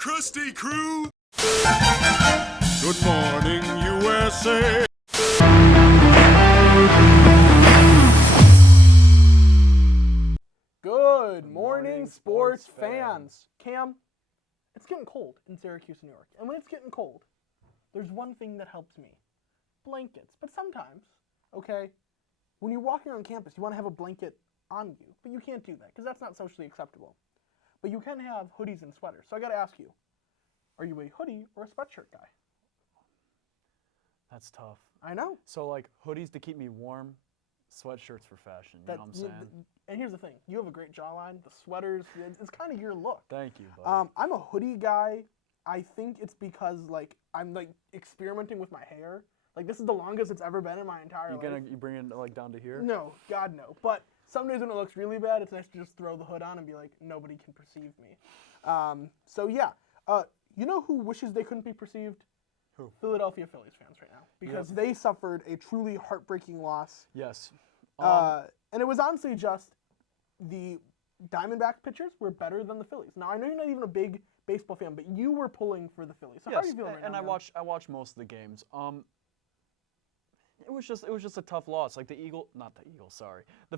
Krusty crew. Good morning, USA. Good morning, sports fans. Cam, it's getting cold in Syracuse, New York. And when it's getting cold, there's one thing that helps me. Blankets. But sometimes, okay, when you're walking around campus, you want to have a blanket on you. But you can't do that because that's not socially acceptable. But you can have hoodies and sweaters. So I got to ask you, are you a hoodie or a sweatshirt guy? That's tough. I know. So, like, hoodies to keep me warm, sweatshirts for fashion, you know what I'm saying? And here's the thing. You have a great jawline. The sweaters, it's kind of your look. Thank you, buddy. I'm a hoodie guy. I think it's because, like, I'm, like, experimenting with my hair. Like, this is the longest it's ever been in my entire life. You bring it, like, down to here? No, God, no. But some days when it looks really bad, it's nice to just throw the hood on and be like, nobody can perceive me. So, yeah. You know who wishes they couldn't be perceived? Who? Philadelphia Phillies fans right now. Because they suffered a truly heartbreaking loss. Yes. And it was honestly just the Diamondback pitchers were better than the Phillies. Now, I know you're not even a big baseball fan, but you were pulling for the Phillies. So yes, how are you feeling right and now? I watched most of the games. It was just a tough loss. Like the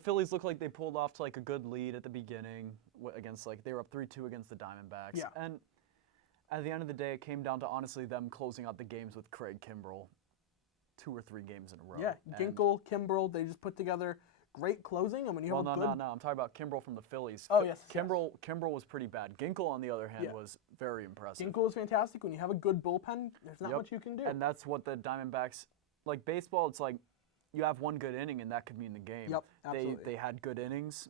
Phillies looked like they pulled off to like a good lead at the beginning against they were up 3-2 against the Diamondbacks. Yeah. And at the end of the day, it came down to honestly them closing out the games with Craig Kimbrell 2 or 3 games in a row. Yeah, Ginkel, Kimbrell, they just put together great closing. And when you have no, a good... I'm talking about Kimbrell from the Phillies. Oh, yes. Kimbrell was pretty bad. Ginkel, on the other hand, was very impressive. Ginkel was fantastic. When you have a good bullpen, there's not much you can do. And that's what the Diamondbacks, like baseball, it's like you have one good inning and that could mean the game. Yep, absolutely. They had good innings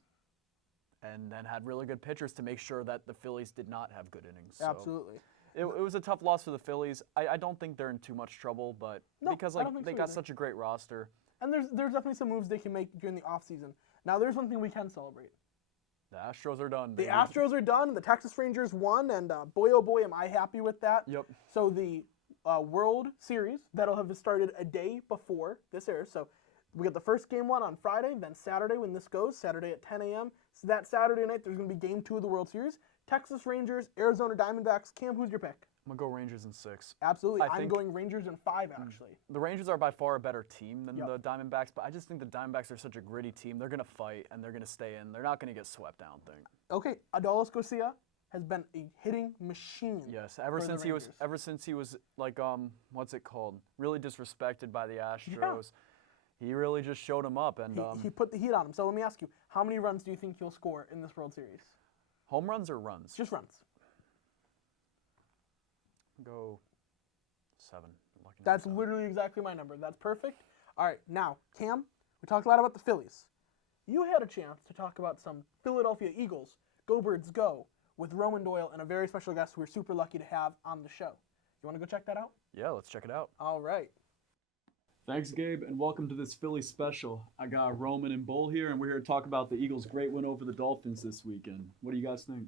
and then had really good pitchers to make sure that the Phillies did not have good innings. So Absolutely. It was a tough loss for the Phillies. I don't think they're in too much trouble, but because they got such a great roster. And there's definitely some moves they can make during the offseason. Now, there's one thing we can celebrate. The Astros are done, The baby. Astros are done. The Texas Rangers won, and boy, oh boy, am I happy with that. Yep. So the World Series, that'll have started a day before this airs. So we got the first game one on Friday, then Saturday when this goes, Saturday at 10 a.m. So that Saturday night, there's going to be game 2 of the World Series. Texas Rangers, Arizona Diamondbacks. Cam, who's your pick? I'm going to go Rangers in 6. Absolutely. I'm going Rangers in 5, actually. The Rangers are by far a better team than the Diamondbacks, but I just think the Diamondbacks are such a gritty team. They're going to fight, and they're going to stay in. They're not going to get swept, I don't think. Okay, Adolis Garcia has been a hitting machine. Yes, ever since he was like what's it called? Really disrespected by the Astros. Yeah. He really just showed him up, and he put the heat on him. So let me ask you, how many runs do you think he'll score in this World Series? Home runs or runs? Just runs. Go 7. That's literally exactly my number. That's perfect. All right, now, Cam, we talked a lot about the Phillies. You had a chance to talk about some Philadelphia Eagles, Go Birds Go, with Roman Doyle and a very special guest who we're super lucky to have on the show. You want to go check that out? Yeah, let's check it out. All right. Thanks, Gabe, and welcome to this Philly special. I got Roman and Bull here, and we're here to talk about the Eagles' great win over the Dolphins this weekend. What do you guys think?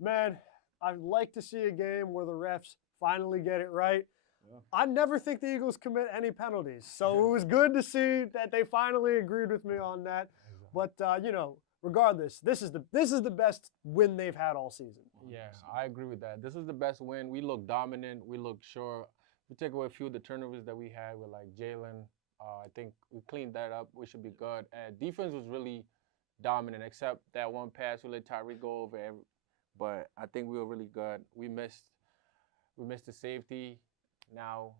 Man, I'd like to see a game where the refs finally get it right. Yeah. I never think the Eagles commit any penalties, so it was good to see that they finally agreed with me on that. But regardless, this is the best win they've had all season. Yeah, I agree with that. This is the best win. We look dominant. We look sure. We take away a few of the turnovers that we had with like Jalen. I think we cleaned that up. We should be good. And defense was really dominant, except that one pass we let Tyreek go over. But I think we were really good. We missed the safety. Now,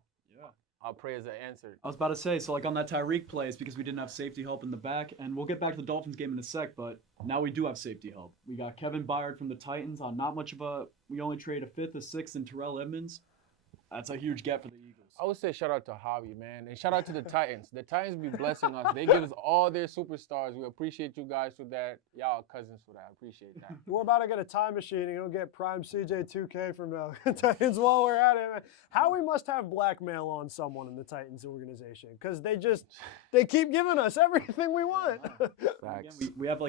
our prayers are answered. I was about to say, so like on that Tyreek play, it's because we didn't have safety help in the back, and we'll get back to the Dolphins game in a sec, but now we do have safety help. We got Kevin Byard from the Titans on not much of we only trade a 5th, a 6th, and Terrell Edmonds. That's a huge get for the Eagles. I would say shout out to Javi, man, and shout out to the Titans. The Titans be blessing us. They give us all their superstars. We appreciate you guys for that. Y'all cousins for that. I appreciate that. We're about to get a time machine and you'll get prime CJ 2K from the Titans while we're at it. Man. Howie must have blackmail on someone in the Titans organization because they keep giving us everything we want. Again, we have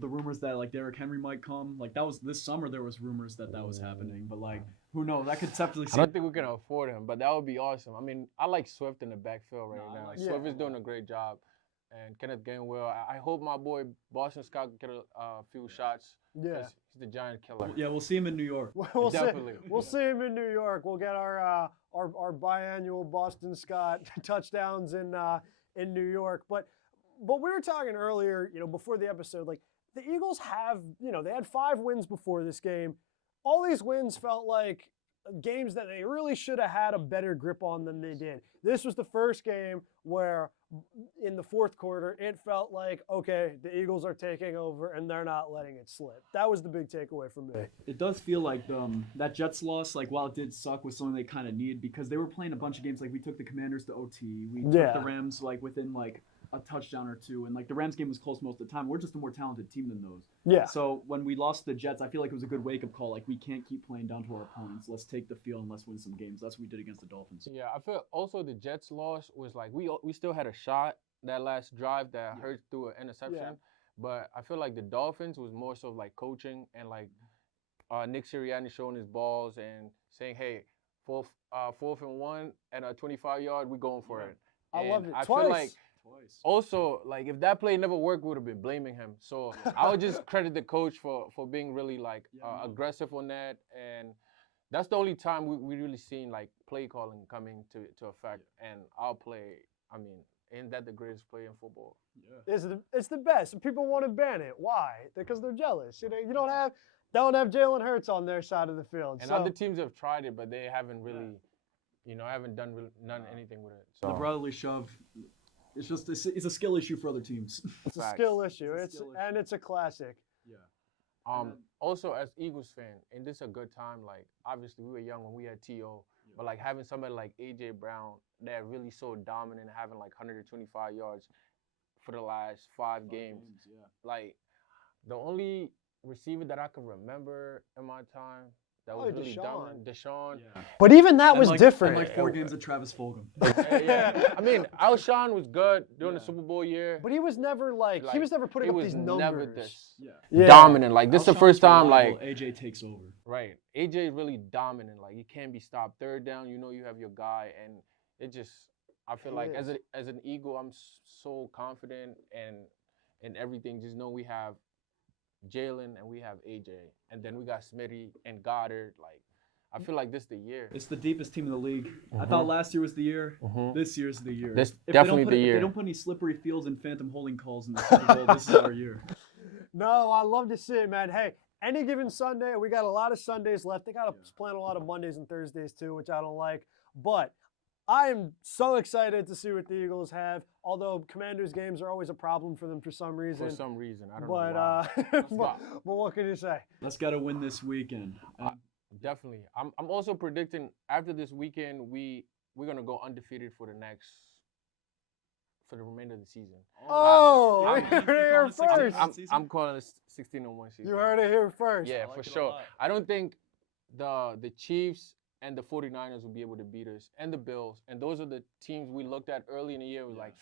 the rumors that like Derrick Henry might come. Like that was this summer. There was rumors that was happening, but like who knows? That could definitely. I don't think we can afford him, but that would be awesome. I mean, I like Swift in the backfield right now. Swift is doing a great job. and Kenneth Gainwell. I hope my boy Boston Scott can get a few shots. Yeah. 'Cause he's the giant killer. Yeah, we'll see him in New York. We'll Definitely. we'll see him in New York. We'll get our biannual Boston Scott touchdowns in New York. But we were talking earlier, before the episode, like the Eagles have, they had 5 wins before this game. All these wins felt like games that they really should have had a better grip on than they did. This was the first game where in the fourth quarter, it felt like, okay, the Eagles are taking over and they're not letting it slip. That was the big takeaway from me. It does feel like that Jets loss, like while it did suck, was something they kind of needed because they were playing a bunch of games. Like we took the Commanders to OT, we took the Rams like within like a touchdown or two, and like the Rams game was close most of the time. We're just a more talented team than those. Yeah. So when we lost the Jets, I feel like it was a good wake-up call. Like we can't keep playing down to our opponents. Let's take the field and let's win some games. That's what we did against the Dolphins. Yeah, I feel also the Jets loss was like we still had a shot that last drive that hurt through an interception. Yeah. But I feel like the Dolphins was more so like coaching and like Nick Sirianni showing his balls and saying, hey, fourth and 1 at a 25-yard, we're going for it. I And loved it. I Twice. feel like also, like, if that play never worked, we would have been blaming him. So I would just credit the coach for being really, like, aggressive on that. And that's the only time we really seen, like, play calling coming to effect. And our play, I mean, ain't that the greatest play in football? Yeah. It's the best. People want to ban it. Why? Because they're jealous. You don't have Jalen Hurts on their side of the field. And so. other teams have tried it, but they haven't really, haven't done anything with it. So The brotherly shove. It's a skill issue for other teams. It's a Facts. skill issue. It's a skill issue. And it's a classic. Yeah. Also, as Eagles fan, and this is a good time, like, obviously we were young when we had T.O., but, like, having somebody like A.J. Brown that really so dominant, having, like, 125 yards for the last 5 games. Like, the only receiver that I can remember in my time that was really dominant, Deshaun. Yeah. But even that was like, different. And like 4 games of Travis Fulgham. Yeah. I mean, Alshon was good during the Super Bowl year. But he was never he was never putting up these numbers. Never this Yeah. dominant. Like, this is the Alshon's first time, reliable, like, AJ takes over. right. AJ is really dominant. Like, he can't be stopped. Third down, you have your guy, and it just, I feel like as an Eagle, I'm so confident and everything. Just know we have Jalen and we have AJ, and then we got Smitty and Goddard. Like, I feel like this is the year. It's the deepest team in the league. I thought last year was the year. This year's the year. This If definitely the If year. they don't put any slippery fields and phantom holding calls in the Super Bowl, this is our year. No, I love to see it, man. Hey, any given Sunday, we got a lot of Sundays left. They got us playing a lot of Mondays and Thursdays too, which I don't like. But I am so excited to see what the Eagles have. Although Commanders games are always a problem for them for some reason. For some reason, I don't know But why. but what can you say? Let's got to win this weekend. Definitely. I'm also predicting after this weekend we're gonna go undefeated for the remainder of the season. Oh, I'm- you heard it here first. I'm calling it 16-1 season. You heard it here first. Yeah, like for it a sure. lot. I don't think the Chiefs and the 49ers will be able to beat us, and the Bills. And those are the teams we looked at early in the year. Like,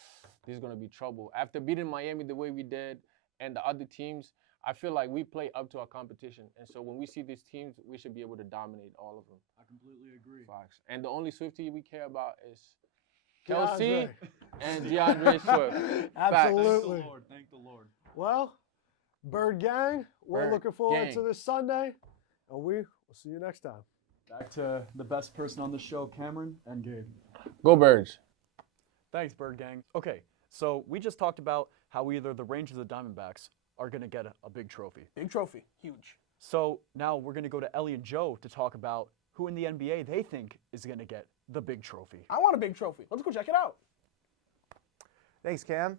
this is gonna be trouble. After beating Miami the way we did, and the other teams, I feel like we play up to our competition. And so when we see these teams, we should be able to dominate all of them. I completely agree. Facts. And the only Swiftie we care about is DeAndre. Kelsey and DeAndre Swift. Absolutely. Thank the Lord. Well, Bird Gang, we're Bird looking forward Gang. to this Sunday, and we will see you next time. Back to the best person on the show, Cameron and Gabe. Go Birds. Thanks, Bird Gang. Okay, so we just talked about how either the Rangers or the Diamondbacks are going to get a big trophy. Big trophy. Huge. So now we're going to go to Elie and Joe to talk about who in the NBA they think is going to get the big trophy. I want a big trophy. Let's go check it out. Thanks, Cam.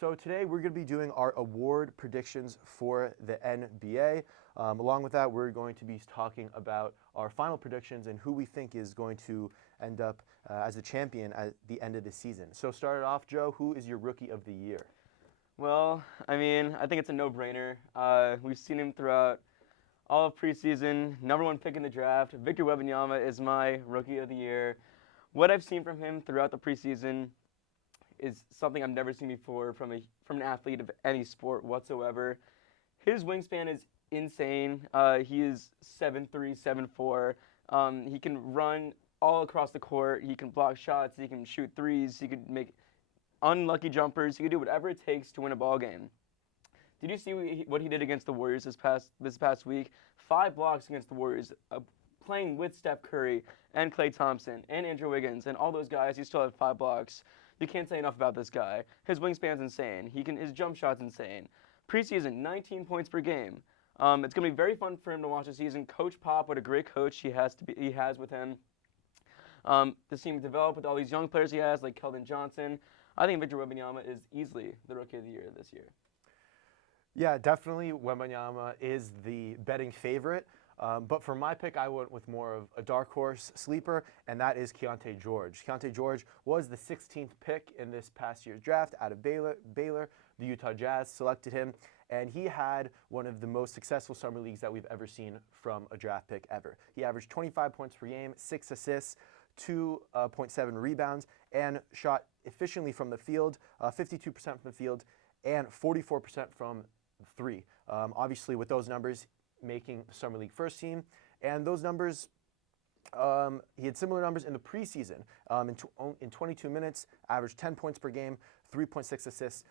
So today we're going to be doing our award predictions for the NBA. Along with that, we're going to be talking about our final predictions and who we think is going to end up as the champion at the end of the season. So started off, Joe, who is your Rookie of the Year? Well, I mean, I think it's a no-brainer. We've seen him throughout all of preseason, #1 pick in the draft. Victor Wembanyama is my Rookie of the Year. What I've seen from him throughout the preseason is something I've never seen before from an athlete of any sport whatsoever. His wingspan is insane. He is 7'3", 7'4". He can run all across the court. He can block shots. He can shoot threes. He can make unlucky jumpers. He could do whatever it takes to win a ball game. Did you see what he did against the Warriors this past week? 5 blocks against the Warriors, playing with Steph Curry and Klay Thompson and Andrew Wiggins and all those guys. He still had 5 blocks. You can't say enough about this guy. His wingspan's insane. His jump shot's insane. Preseason, 19 points per game. It's gonna be very fun for him to watch this season. Coach Pop, what a great coach he has with him. This team developed with all these young players he has, like Keldon Johnson. I think Victor Wembanyama is easily the Rookie of the Year this year. Yeah, definitely Wembanyama is the betting favorite. But for my pick, I went with more of a dark horse sleeper, and that is Keontae George. Keontae George was the 16th pick in this past year's draft out of Baylor. The Utah Jazz selected him, and he had one of the most successful summer leagues that we've ever seen from a draft pick ever. He averaged 25 points per game, 6 assists, 2.7 rebounds, and shot efficiently from the field, 52% from the field, and 44% from 3. Obviously, with those numbers, making Summer League first team, and those numbers, he had similar numbers in the preseason. In 22 minutes, averaged 10 points per game, 3.6 assists.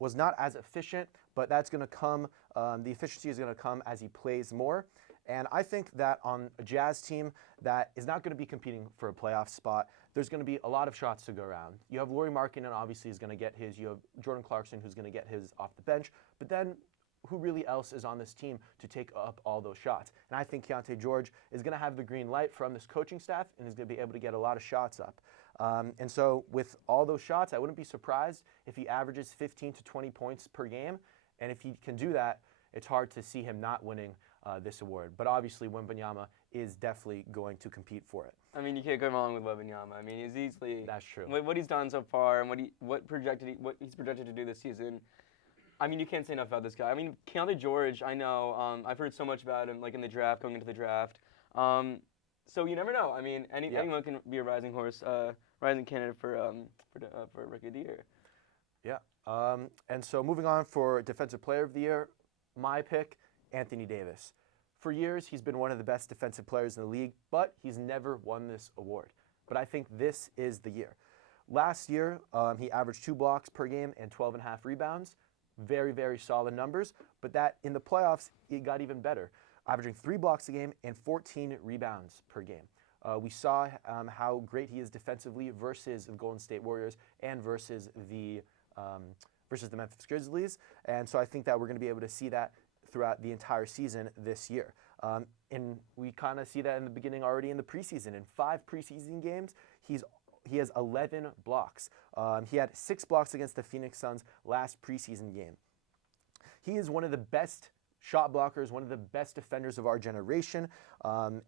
Was not as efficient, but that's going to come. The efficiency is going to come as he plays more. And I think that on a Jazz team that is not going to be competing for a playoff spot, there's going to be a lot of shots to go around. You have Lauri Markkanen, obviously, is going to get his. You have Jordan Clarkson, who's going to get his off the bench. But then who really else is on this team to take up all those shots? And I think Keontae George is going to have the green light from this coaching staff and is going to be able to get a lot of shots up. And so with all those shots, I wouldn't be surprised if he averages 15 to 20 points per game. And if he can do that, it's hard to see him not winning this award. But obviously, Wembanyama is definitely going to compete for it. I mean, you can't go wrong with Wembanyama. I mean, he's easily. That's true. What he's done so far and what he's projected to do this season. I mean, you can't say enough about this guy. I mean, Keontae George, I know, I've heard so much about him, like in the draft, going into the draft. So you never know. I mean, anyone can be a rising candidate for Rookie of the Year. Yeah. And so moving on for Defensive Player of the Year, my pick, Anthony Davis. For years, he's been one of the best defensive players in the league, but he's never won this award. But I think this is the year. Last year, he averaged 2 blocks per game and 12.5 rebounds. Very, very solid numbers, but that in the playoffs, it got even better, averaging 3 blocks a game and 14 rebounds per game. We saw how great he is defensively versus the Golden State Warriors and versus the Memphis Grizzlies, and so I think that we're going to be able to see that throughout the entire season this year. And we kind of see that in the beginning already in the preseason. In 5 preseason games, he has 11 blocks. He had 6 blocks against the Phoenix Suns last preseason game. He is one of the best shot blockers, one of the best defenders of our generation,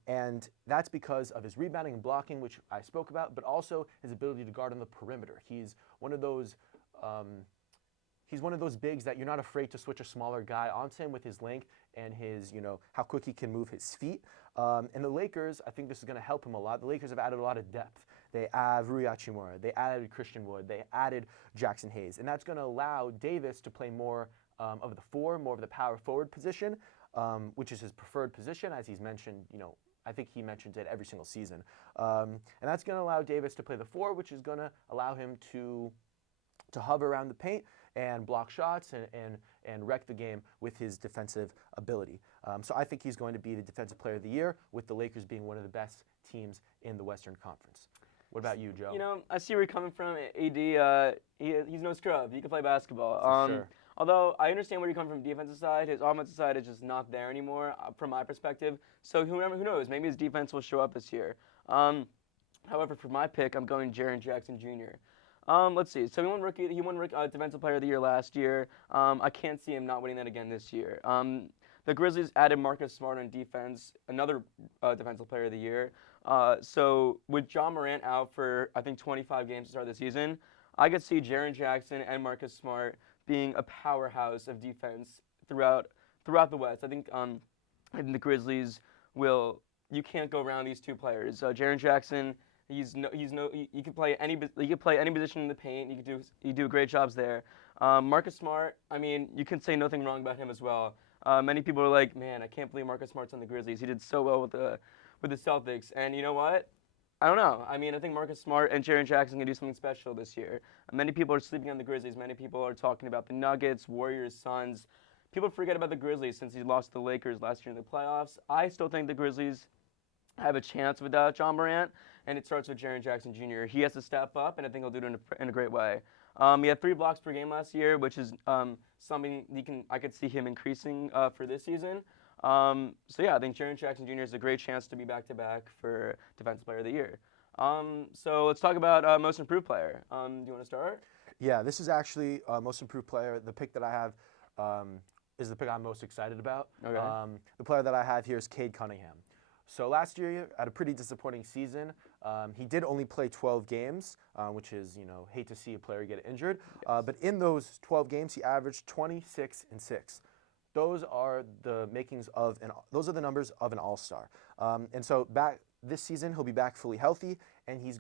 and that's because of his rebounding and blocking, which I spoke about, but also his ability to guard on the perimeter. He's one of those bigs that you're not afraid to switch a smaller guy onto him with his length and his, how quick he can move his feet. And the Lakers, I think this is going to help him a lot. The Lakers have added a lot of depth. They have Rui Hachimura. They added Christian Wood. They added Jackson Hayes. And that's going to allow Davis to play more of the 4, more of the power forward position, which is his preferred position, as he's mentioned, I think he mentions it every single season. And that's going to allow Davis to play the 4, which is going to allow him to hover around the paint and block shots and wreck the game with his defensive ability. So I think he's going to be the Defensive Player of the Year, with the Lakers being one of the best teams in the Western Conference. What about you, Joe? I see where you're coming from. AD, he's no scrub. He can play basketball. For sure. Although I understand where you're coming from the defensive side, his offensive side is just not there anymore from my perspective. So who knows? Maybe his defense will show up this year. However, for my pick, I'm going Jaren Jackson Jr. Let's see. So he won Defensive Player of the Year last year. I can't see him not winning that again this year. The Grizzlies added Marcus Smart on defense, another Defensive Player of the Year. So with John Morant out for, I think, 25 games to start the season, I could see Jaren Jackson and Marcus Smart being a powerhouse of defense throughout the West. I think the Grizzlies will. You can't go around these 2 players. Jaren Jackson, he can play any position in the paint. He do great jobs there. Marcus Smart, I mean, you can say nothing wrong about him as well. Many people are like, man, I can't believe Marcus Smart's on the Grizzlies. He did so well with the Celtics, and you know what? I don't know. I mean, I think Marcus Smart and Jaren Jackson can do something special this year. Many people are sleeping on the Grizzlies. Many people are talking about the Nuggets, Warriors, Suns. People forget about the Grizzlies since he lost to the Lakers last year in the playoffs. I still think the Grizzlies have a chance without John Morant, and it starts with Jaren Jackson Jr. He has to step up, and I think he'll do it in a great way. He had 3 blocks per game last year, which is something I could see him increasing for this season. So yeah, I think Jaren Jackson Jr. has a great chance to be back-to-back for Defensive Player of the Year. So let's talk about Most Improved Player. Do you want to start? Yeah, this is actually Most Improved Player. The pick that I have is the pick I'm most excited about. Okay. The player that I have here is Cade Cunningham. So last year, had a pretty disappointing season. He did only play 12 games, which is, hate to see a player get injured. But in those 12 games, he averaged 26 and 6. Those are the those are the numbers of an all-star. And so back this season, he'll be back fully healthy, and this is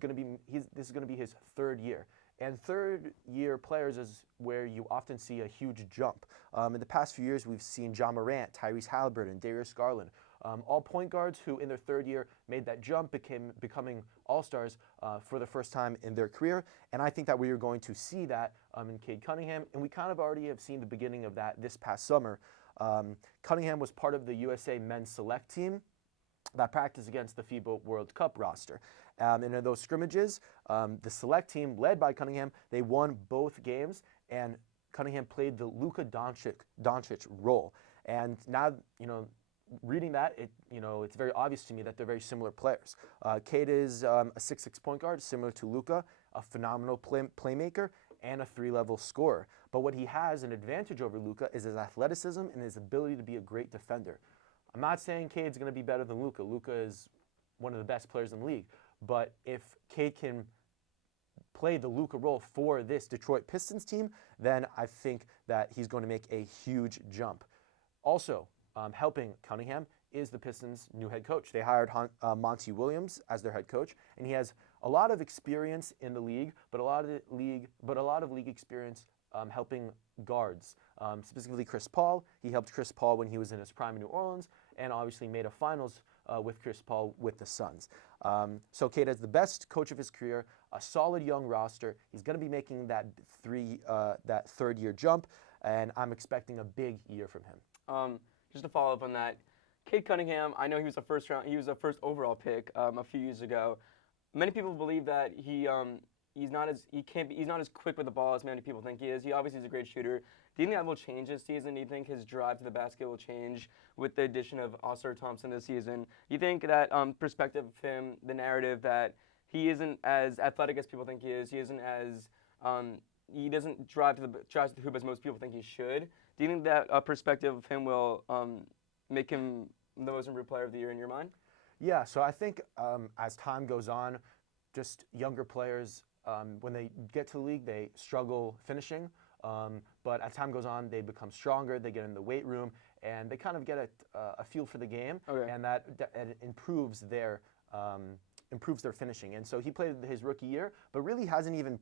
going to be his 3rd year. And 3rd-year players is where you often see a huge jump. In the past few years, we've seen John Morant, Tyrese Halliburton, Darius Garland, all point guards who in their 3rd year made that jump, becoming all-stars for the first time in their career. And I think that we are going to see that in Cade Cunningham, and we kind of already have seen the beginning of that this past summer. Cunningham was part of the USA men's select team that practiced against the FIBA World Cup roster. And in those scrimmages, the select team, led by Cunningham, they won both games, and Cunningham played the Luka Doncic role. And now, reading that, it's very obvious to me that they're very similar players. Cade is a 6'6" point guard, similar to Luka, a phenomenal playmaker, and a 3-level scorer. But what he has an advantage over Luka is his athleticism and his ability to be a great defender. I'm not saying Cade's going to be better than Luka. Luka is one of the best players in the league. But if Cade can play the Luka role for this Detroit Pistons team, then I think that he's going to make a huge jump. Also, helping Cunningham is the Pistons' new head coach. They hired Monty Williams as their head coach, and he has a lot of experience in the league, but a lot of league experience helping guards, specifically Chris Paul. He helped Chris Paul when he was in his prime in New Orleans, and obviously made a finals with Chris Paul with the Suns. So Cade is the best coach of his career, a solid young roster. He's going to be making that 3rd-year jump, and I'm expecting a big year from him. Just to follow up on that, Cade Cunningham, I know he was a first overall pick a few years ago. Many people believe that he's not as quick with the ball as many people think he is. He obviously is a great shooter. Do you think that will change this season? Do you think his drive to the basket will change with the addition of Oscar Thompson this season? Do you think that perspective of him, the narrative that he isn't as athletic as people think he is, he doesn't drive to the hoop as most people think he should? Do you think that perspective of him will make him the most improved player of the year in your mind? Yeah, so I think as time goes on, just younger players, when they get to the league, they struggle finishing. But as time goes on, they become stronger, they get in the weight room, and they kind of get a feel for the game, and that improves their finishing. And so he played his rookie year, but really hasn't even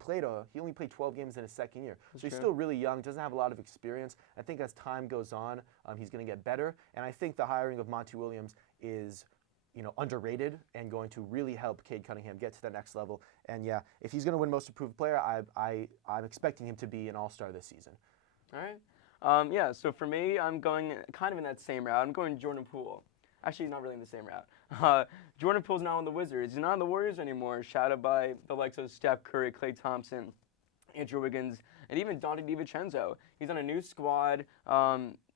he only played 12 games in his 2nd year. So he's still really young, doesn't have a lot of experience. I think as time goes on, he's going to get better. And I think the hiring of Monty Williams is underrated and going to really help Cade Cunningham get to the next level. And yeah, if he's going to win Most Improved Player, I'm expecting him to be an all-star this season. All right. Yeah, so for me, I'm going kind of in that same route. I'm going Jordan Poole. Actually, he's not really in the same route. Jordan Poole's now on the Wizards. He's not on the Warriors anymore, shadowed by the likes of Steph Curry, Klay Thompson, Andrew Wiggins, and even Donte DiVincenzo. He's on a new squad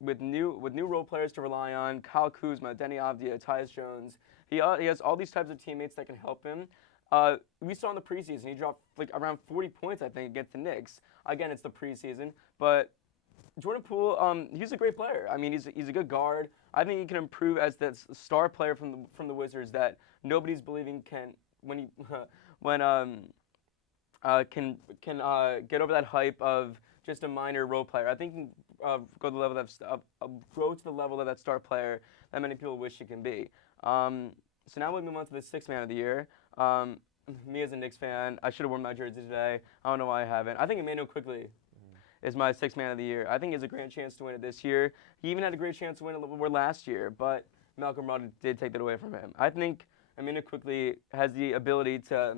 with new role players to rely on: Kyle Kuzma, Denny Avdia, Tyus Jones. He has all these types of teammates that can help him. We saw in the preseason he dropped around 40 points, I think, against the Knicks. Again, it's the preseason, but Jordan Poole, he's a great player. I mean, he's a good guard. I think he can improve as that star player from the Wizards that nobody's believing can get over that hype of just a minor role player. I think he can grow to the level of that star player that many people wish he can be. So now we move on to the 6th man of the year. Me as a Knicks fan, I should have worn my jersey today. I don't know why I haven't. I think Emmanuel Quickley is my 6th man of the year. I think he has a great chance to win it this year. He even had a great chance to win it last year, but Malcolm Brogdon did take that away from him. I think Immanuel quickly has the ability to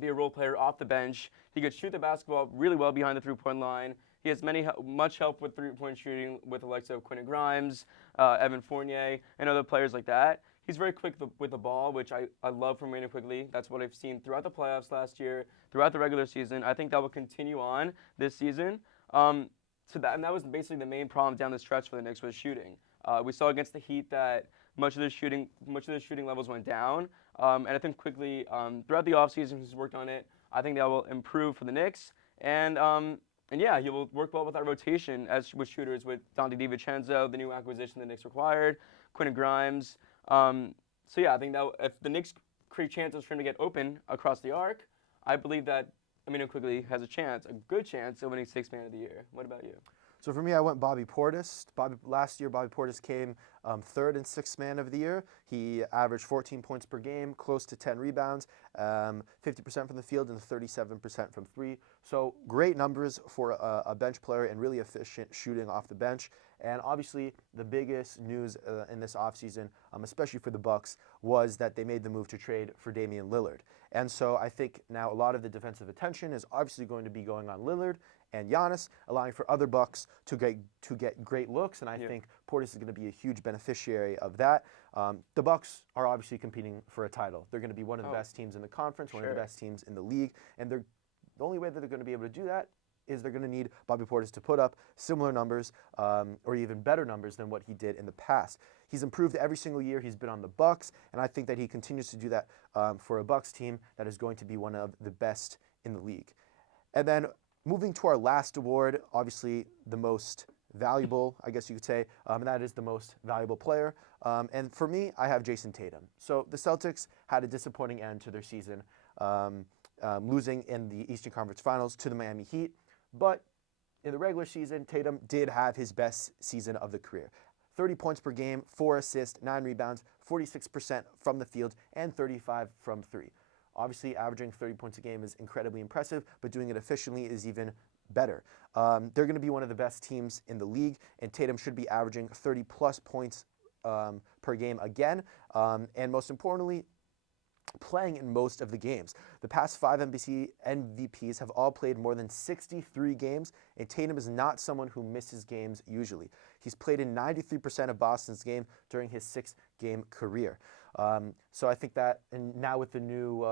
be a role player off the bench. He could shoot the basketball really well behind the three-point line. He has much help with three-point shooting with the likes of Quentin Grimes, Evan Fournier, and other players like that. He's very quick with the ball, which I love from Immanuel quickly. That's what I've seen throughout the playoffs last year, throughout the regular season. I think that will continue on this season. And that was basically the main problem down the stretch for the Knicks was shooting. We saw against the Heat that much of their shooting levels went down. And I think quickly throughout the offseason, he's worked on it. I think that will improve for the Knicks. And yeah, he will work well with our rotation with shooters with Dante DiVincenzo, the new acquisition the Knicks required, Quentin Grimes. So yeah, I think that if the Knicks create chances for him to get open across the arc, I believe that Immanuel quickly has a good chance of winning Sixth Man of the Year. What about you? So for me, I went Bobby Portis. Last year, Bobby Portis came third in Sixth Man of the Year. He averaged 14 points per game, close to 10 rebounds, 50% from the field and 37% from three. So great numbers for a bench player and really efficient shooting off the bench. And obviously, the biggest news in this offseason, especially for the Bucks, was that they made the move to trade for Damian Lillard. And so I think now a lot of the defensive attention is obviously going to be going on Lillard and Giannis, allowing for other Bucks to get great looks, and I think Portis is going to be a huge beneficiary of that. The Bucks are obviously competing for a title. They're going to be one of the best teams in the conference, one of the best teams in the league, and the only way that they're going to be able to do that is they're going to need Bobby Portis to put up similar numbers or even better numbers than what he did in the past. He's improved every single year he's been on the Bucks, and I think that he continues to do that for a Bucks team that is going to be one of the best in the league. And then moving to our last award, obviously the most valuable, I guess you could say, and that is the most valuable player. And for me, I have Jason Tatum. So the Celtics had a disappointing end to their season, losing in the Eastern Conference Finals to the Miami Heat. But in the regular season, Tatum did have his best season of the career. 30 points per game, 4 assists, 9 rebounds, 46% from the field, and 35 from three. Obviously, averaging 30 points a game is incredibly impressive, but doing it efficiently is even better. They're going to be one of the best teams in the league, and Tatum should be averaging 30-plus points per game again. And most importantly, playing in most of the games. The past 5 MVPs have all played more than 63 games, and Tatum is not someone who misses games usually. He's played in 93% of Boston's game during his 6-game career. So I think that, and now with the new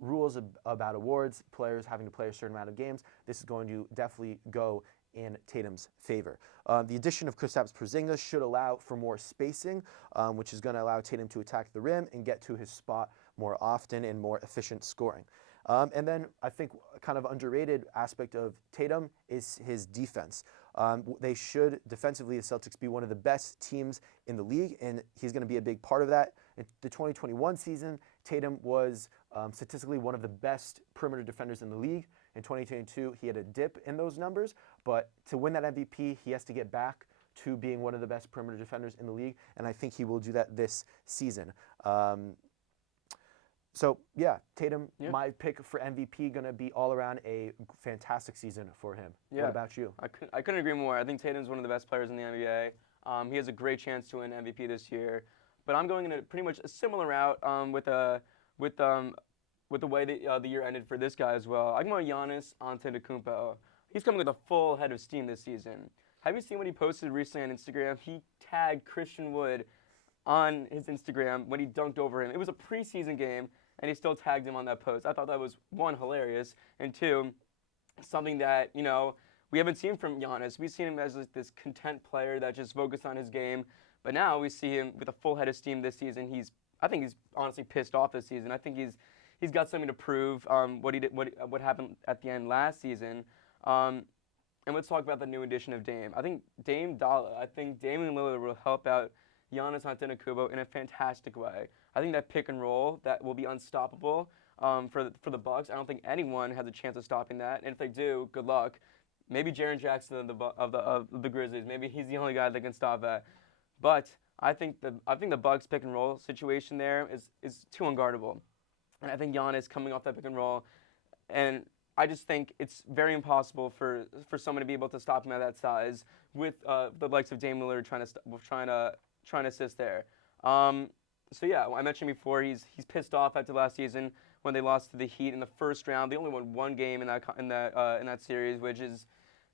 rules about awards, players having to play a certain amount of games, this is going to definitely go in Tatum's favor. The addition of Kristaps Porzingis should allow for more spacing, which is going to allow Tatum to attack the rim and get to his spot more often and more efficient scoring. And then I think kind of underrated aspect of Tatum is his defense. They should, defensively, the Celtics be one of the best teams in the league, and he's going to be a big part of that. In the 2021 season, Tatum was statistically one of the best perimeter defenders in the league. In 2022, he had a dip in those numbers, but to win that MVP, he has to get back to being one of the best perimeter defenders in the league, and I think he will do that this season. So, yeah, Tatum, my pick for MVP, going to be all around a fantastic season for him. Yeah. What about you? I couldn't agree more. I think Tatum's one of the best players in the NBA. He has a great chance to win MVP this year. But I'm going in a pretty much a similar route with the way that the year ended for this guy as well. I'm going Giannis Antetokounmpo. He's coming with a full head of steam this season. Have you seen what he posted recently on Instagram? He tagged Christian Wood on his Instagram when he dunked over him. It was a preseason game, and he still tagged him on that post. I thought that was, 1, hilarious, and 2, something that, we haven't seen from Giannis. We've seen him as this content player that just focused on his game, but now we see him with a full head of steam this season. I think he's honestly pissed off this season. I think he's got something to prove. What happened at the end last season. And let's talk about the new addition of Dame. I think Damian Lillard will help out Giannis Antetokounmpo in a fantastic way. I think that pick and roll that will be unstoppable for the Bucks. I don't think anyone has a chance of stopping that. And if they do, good luck. Maybe Jaren Jackson of the Grizzlies. Maybe he's the only guy that can stop that. But I think the Bucks pick and roll situation there is too unguardable. And I think Giannis coming off that pick and roll, and I just think it's very impossible for someone to be able to stop him at that size with the likes of Dame Lillard trying to assist there. So yeah, I mentioned before he's pissed off after last season when they lost to the Heat in the first round. They only won one game in that series, which is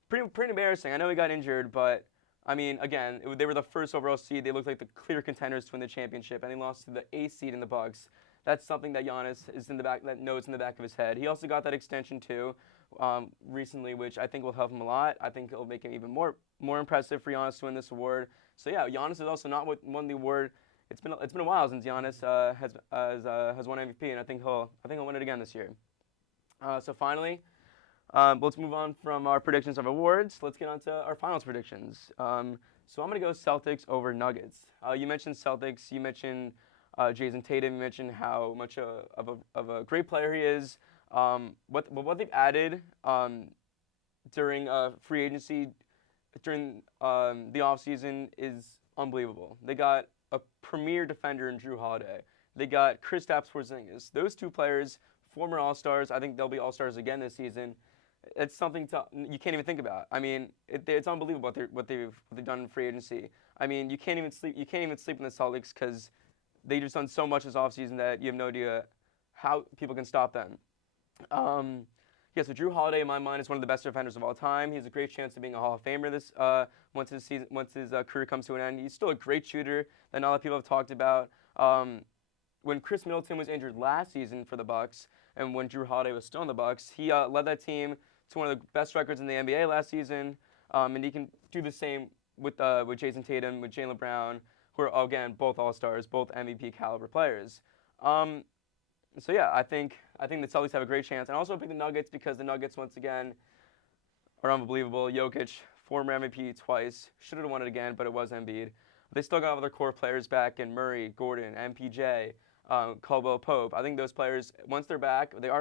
pretty embarrassing. I know he got injured, but I mean, again, they were the first overall seed. They looked like the clear contenders to win the championship, and they lost to the 8th seed in the Bucks. That's something that Giannis knows in the back of his head. He also got that extension too recently, which I think will help him a lot. I think it'll make him even more impressive for Giannis to win this award. So yeah, Giannis has also not won the award. It's been a while since Giannis has won MVP, and I think he'll win it again this year. So finally, let's move on from our predictions of awards. Let's get on to our finals predictions. So I'm going to go Celtics over Nuggets. You mentioned Celtics. You mentioned Jason Tatum. You mentioned how much of a great player he is. What they've added during free agency, during the offseason is unbelievable. They got a premier defender in Drew Holiday. They got Kristaps Porzingis. Those two players, former All-Stars. I think they'll be All-Stars again this season. It's something you can't even think about. I mean, it's unbelievable what they've done in free agency. I mean, you can't even sleep in the Celtics because they just done so much this offseason that you have no idea how people can stop them. Yeah, so Drew Holiday, in my mind, is one of the best defenders of all time. He has a great chance of being a Hall of Famer once his career comes to an end. He's still a great shooter that not a lot of people have talked about. When Chris Middleton was injured last season for the Bucks, and when Drew Holiday was still in the Bucks, he led that team to one of the best records in the NBA last season, and he can do the same with Jason Tatum, with Jaylen Brown, who are again both All-Stars, both MVP caliber players. So yeah, I think the Celtics have a great chance, and I also pick the Nuggets because the Nuggets once again are unbelievable. Jokic, former MVP twice, should have won it again, but it was Embiid. They still got other core players back in Murray, Gordon, MPJ, Caldwell Pope. I think those players, once they are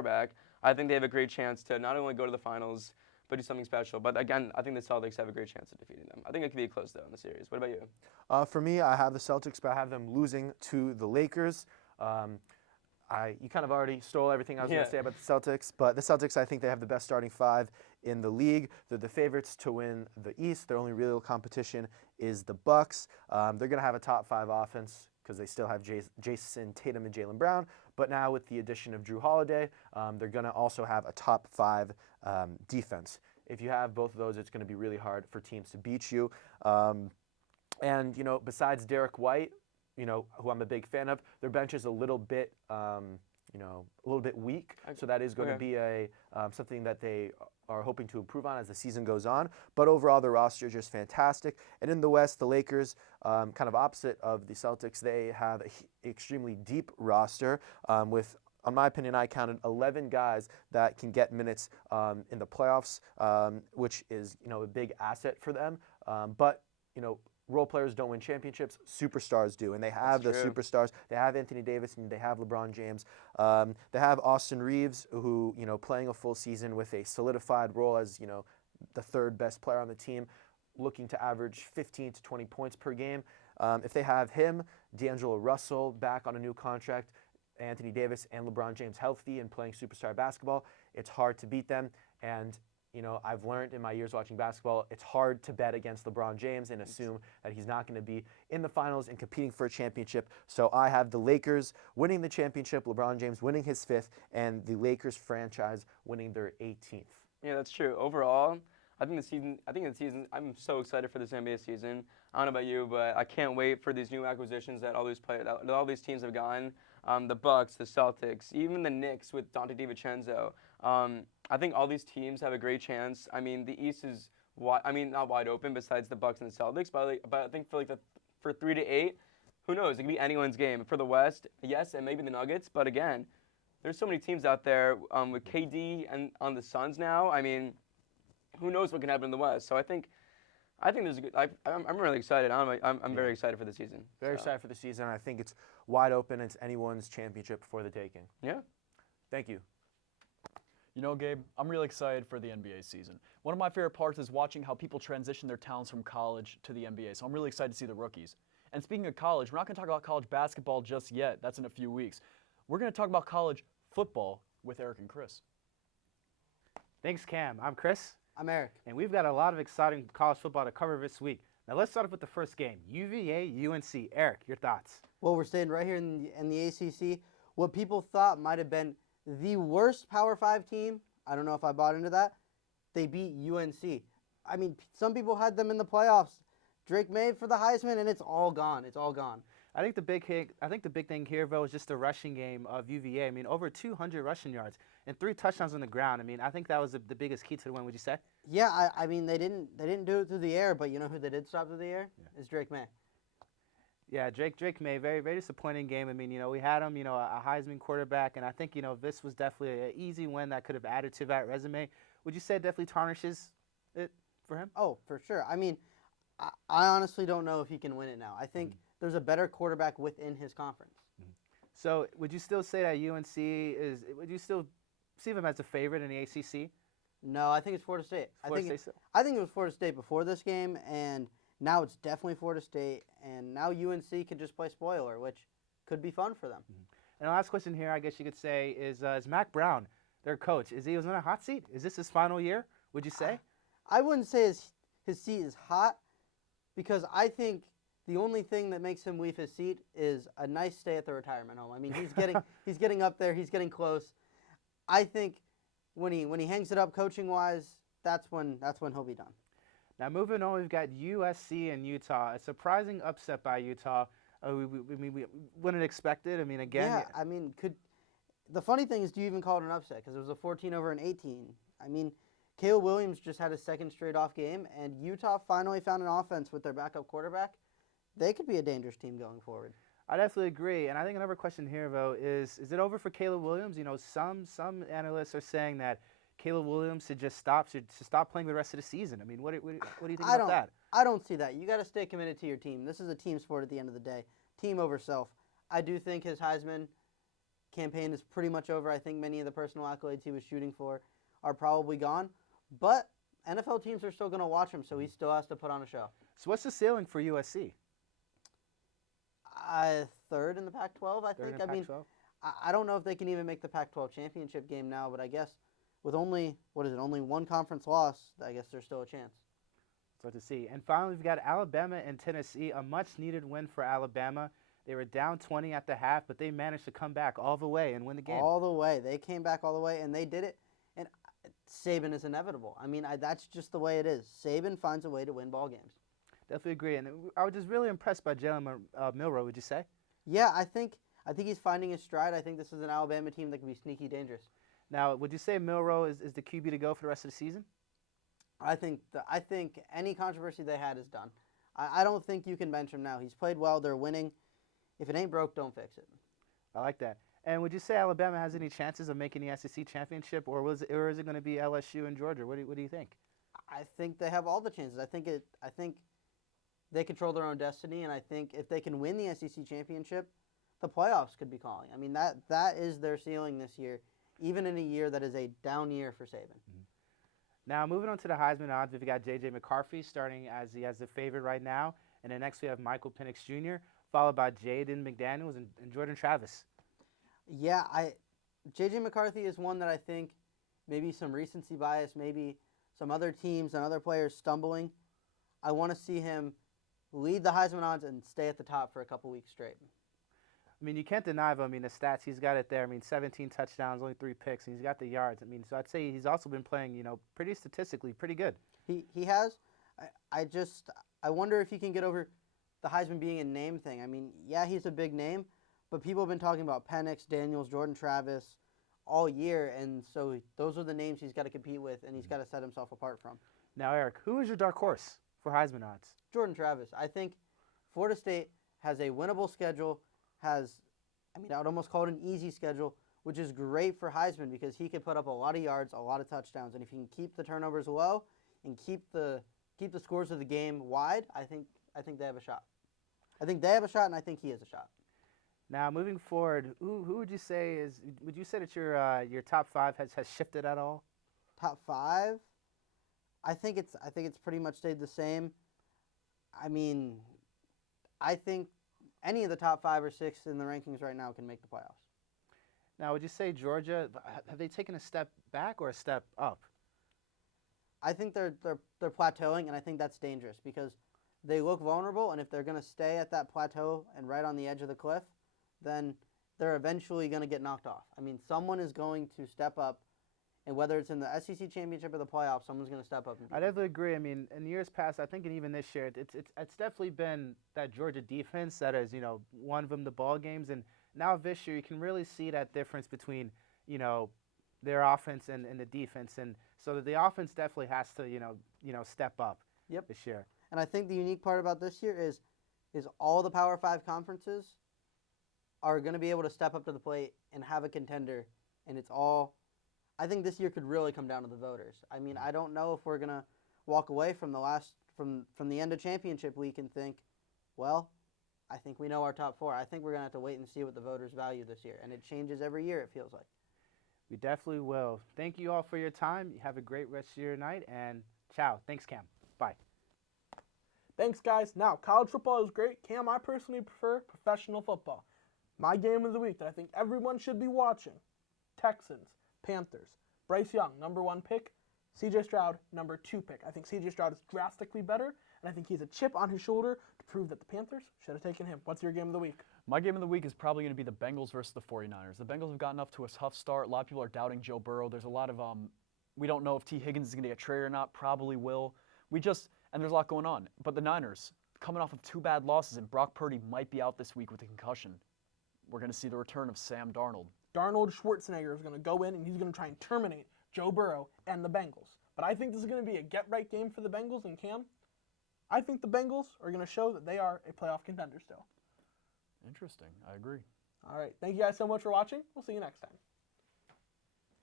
back. I think they have a great chance to not only go to the finals, but do something special. But again, I think the Celtics have a great chance of defeating them. I think it could be close though in the series. What about you? For me, I have the Celtics, but I have them losing to the Lakers. You kind of already stole everything I was going to say about the Celtics, but the Celtics, I think they have the best starting five in the league. They're the favorites to win the East. Their only real competition is the Bucks. They're going to have a top 5 offense because they still have Jason Tatum and Jaylen Brown, but now with the addition of Drew Holiday, they're going to also have a top 5 defense. If you have both of those, it's going to be really hard for teams to beat you. And, besides Derek White, who I'm a big fan of, their bench is a little bit, weak. So that is going to be something that they are hoping to improve on as the season goes on. But overall, the roster is just fantastic. And in the West, the Lakers, kind of opposite of the Celtics, they have an extremely deep roster with, in my opinion, I counted 11 guys that can get minutes in the playoffs, which is, a big asset for them. But role players don't win championships, superstars do, and they have the superstars. They have Anthony Davis and they have LeBron James. They have Austin Reeves, who, playing a full season with a solidified role as, the 3rd best player on the team, looking to average 15 to 20 points per game. If they have him, D'Angelo Russell back on a new contract, Anthony Davis and LeBron James healthy and playing superstar basketball, it's hard to beat them. And I've learned in my years watching basketball, it's hard to bet against LeBron James and assume that he's not going to be in the finals and competing for a championship. So I have the Lakers winning the championship, LeBron James winning his 5th, and the Lakers franchise winning their 18th. Yeah, that's true. Overall, I think the season, I'm so excited for this NBA season. I don't know about you, but I can't wait for these new acquisitions that all these teams have gotten. The Bucks, the Celtics, even the Knicks with Dante DiVincenzo. I think all these teams have a great chance. I mean, the East is not wide open besides the Bucks and the Celtics, but I think for 3 to 8, who knows? It could be anyone's game. For the West, yes, and maybe the Nuggets, but again, there's so many teams out there with KD and on the Suns now. I mean, who knows what can happen in the West? So I think there's a good. I'm really excited. I'm very excited for the season. Very excited for the season. I think it's wide open. It's anyone's championship for the taking. Yeah. Thank you. Gabe, I'm really excited for the NBA season. One of my favorite parts is watching how people transition their talents from college to the NBA, so I'm really excited to see the rookies. And speaking of college, we're not going to talk about college basketball just yet. That's in a few weeks. We're going to talk about college football with Eric and Chris. Thanks, Cam. I'm Chris. I'm Eric. And we've got a lot of exciting college football to cover this week. Now let's start off with the first game, UVA UNC. Eric, your thoughts? Well, we're staying right here in the ACC. What people thought might have been the worst Power 5 team, I don't know if I bought into that, they beat UNC. I mean, some people had them in the playoffs. Drake May for the Heisman, and it's all gone. It's all gone. I think the big thing here, though, is just the rushing game of UVA. I mean, over 200 rushing yards and 3 touchdowns on the ground. I mean, I think that was the biggest key to the win. Would you say? Yeah, I mean they didn't do it through the air, but you know who they did stop through the air? Yeah. Is Drake May. Yeah, Drake May, very, very disappointing game. I mean, we had him, a Heisman quarterback, and I think, this was definitely an easy win that could have added to that resume. Would you say it definitely tarnishes it for him? Oh, for sure. I mean, I honestly don't know if he can win it now. I think there's a better quarterback within his conference. So would you still say that would you still see them as a favorite in the ACC? No, I think it's Florida State. I think it was Florida State before this game, and now it's definitely Florida State, and now UNC can just play spoiler, which could be fun for them. And the last question here, I guess you could say, is Mac Brown, their coach, is he in a hot seat? Is this his final year, would you say? I wouldn't say his seat is hot, because I think the only thing that makes him leave his seat is a nice stay at the retirement home. I mean, he's getting up there, he's getting close. I think when he hangs it up coaching wise, that's when he'll be done. Now moving on, we've got USC and Utah. A surprising upset by Utah. We wouldn't expect it. I mean, again. Yeah, I mean, the funny thing is, do you even call it an upset? Because it was a 14 over an 18. I mean, Caleb Williams just had a second straight off game, and Utah finally found an offense with their backup quarterback. They could be a dangerous team going forward. I definitely agree. And I think another question here, though, is it over for Caleb Williams? Some analysts are saying that Caleb Williams should stop playing the rest of the season. I mean, what do you think about that? I don't see that. You got to stay committed to your team. This is a team sport at the end of the day. Team over self. I do think his Heisman campaign is pretty much over. I think many of the personal accolades he was shooting for are probably gone. But NFL teams are still going to watch him, so he still has to put on a show. So what's the ceiling for USC? Third in the Pac-12, I think. I mean, I don't know if they can even make the Pac-12 championship game now, but I guess with only one conference loss, I guess there's still a chance. So to see. And finally, we've got Alabama and Tennessee, a much-needed win for Alabama. They were down 20 at the half, but they managed to come back all the way and win the game. All the way. They came back all the way, and they did it. And Saban is inevitable. I mean, that's just the way it is. Saban finds a way to win ball games. Definitely agree. And I was just really impressed by Jalen Milroe, would you say? Yeah, I think he's finding his stride. I think this is an Alabama team that can be sneaky dangerous. Now, would you say Milroe is the QB to go for the rest of the season? I think any controversy they had is done. I don't think you can bench him now. He's played well. They're winning. If it ain't broke, don't fix it. I like that. And would you say Alabama has any chances of making the SEC championship, or is it going to be LSU and Georgia? What do you think? I think they have all the chances. I think they control their own destiny, and I think if they can win the SEC championship, the playoffs could be calling. I mean, that is their ceiling this year, even in a year that is a down year for Saban. Mm-hmm. Now, moving on to the Heisman odds, we've got J.J. McCarthy starting as the favorite right now, and then next we have Michael Penix Jr., followed by Jaden McDaniels and Jordan Travis. Yeah, J.J. McCarthy is one that I think maybe some recency bias, maybe some other teams and other players stumbling. I want to see him lead the Heisman odds and stay at the top for a couple weeks straight. I mean, you can't deny him. I mean, the stats, he's got it there. I mean, 17 touchdowns, only 3 picks, and he's got the yards. I mean, so I'd say he's also been playing, pretty statistically, pretty good. He has. I wonder if he can get over the Heisman being a name thing. I mean, yeah, he's a big name, but people have been talking about Penix, Daniels, Jordan Travis all year, and so those are the names he's got to compete with, and he's got to set himself apart from. Now, Eric, who is your dark horse for Heisman odds? Jordan Travis. I think Florida State has a winnable schedule, I would almost call it an easy schedule, which is great for Heisman because he can put up a lot of yards, a lot of touchdowns, and if he can keep the turnovers low and keep the scores of the game wide, I think they have a shot. I think they have a shot, and I think he has a shot. Now, moving forward, who would you say would you say that your top 5 has shifted at all? Top 5? I think it's pretty much stayed the same. I mean, I think any of the top 5 or 6 in the rankings right now can make the playoffs. Now, would you say Georgia, have they taken a step back or a step up? I think they're plateauing, and I think that's dangerous because they look vulnerable, and if they're going to stay at that plateau and right on the edge of the cliff, then they're eventually going to get knocked off. I mean, someone is going to step up, and whether it's in the SEC championship or the playoffs, someone's going to step up. And I definitely agree. I mean, in years past, I think, and even this year, it's definitely been that Georgia defense that has, won them the ball games. And now this year, you can really see that difference between, their offense and the defense. And so the offense definitely has to, step up this year. And I think the unique part about this year is all the Power 5 conferences are going to be able to step up to the plate and have a contender, and it's all. I think this year could really come down to the voters. I mean, I don't know if we're gonna walk away from the end of championship week and think, well, I think we know our top 4. I think we're gonna have to wait and see what the voters value this year, and it changes every year. It feels like. We definitely will. Thank you all for your time. You have a great rest of your night, and ciao. Thanks, Cam. Bye. Thanks, guys. Now, college football is great. Cam, I personally prefer professional football. My game of the week that I think everyone should be watching: Texans, Panthers. Bryce Young, number 1 pick. C.J. Stroud, number 2 pick. I think C.J. Stroud is drastically better, and I think he has a chip on his shoulder to prove that the Panthers should have taken him. What's your game of the week? My game of the week is probably going to be the Bengals versus the 49ers. The Bengals have gotten up to a tough start. A lot of people are doubting Joe Burrow. There's a lot of, we don't know if T. Higgins is going to get traded or not. Probably will. And there's a lot going on. But the Niners, coming off of 2 bad losses, and Brock Purdy might be out this week with a concussion. We're going to see the return of Sam Darnold. Darnold Schwarzenegger is going to go in, and he's going to try and terminate Joe Burrow and the Bengals. But I think this is going to be a get-right game for the Bengals and Cam. I think the Bengals are going to show that they are a playoff contender still. Interesting. I agree. All right. Thank you guys so much for watching. We'll see you next time.